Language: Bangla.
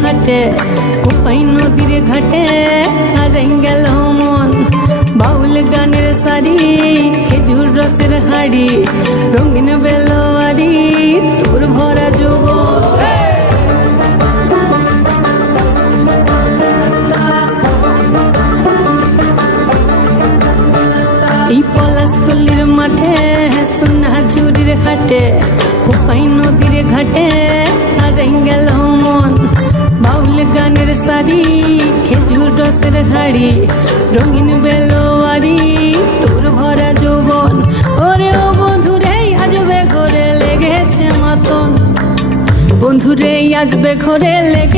হাটে কোপাই নদীর ঘাটে হারাই গেল মন। বাউল গানের সারি খেজুর রসের হাড়ি রঙিন বেলোয়ারি তোর ভরা যৌবন। এই পলাশতলির মাঠে সোনা ঝুরির ঘাটে কোপাই নদীর ঘাটে হারাই গেল মন। বাউল গানের সারি খেজুর রসের হাড়ি রঙিন বেলোয়ারি তোর ভরা যৌবন। ওরে ও বন্ধুরে আজবে ঘরে লেগেছে মাতন, বন্ধুরে আজবে ঘরে লেগে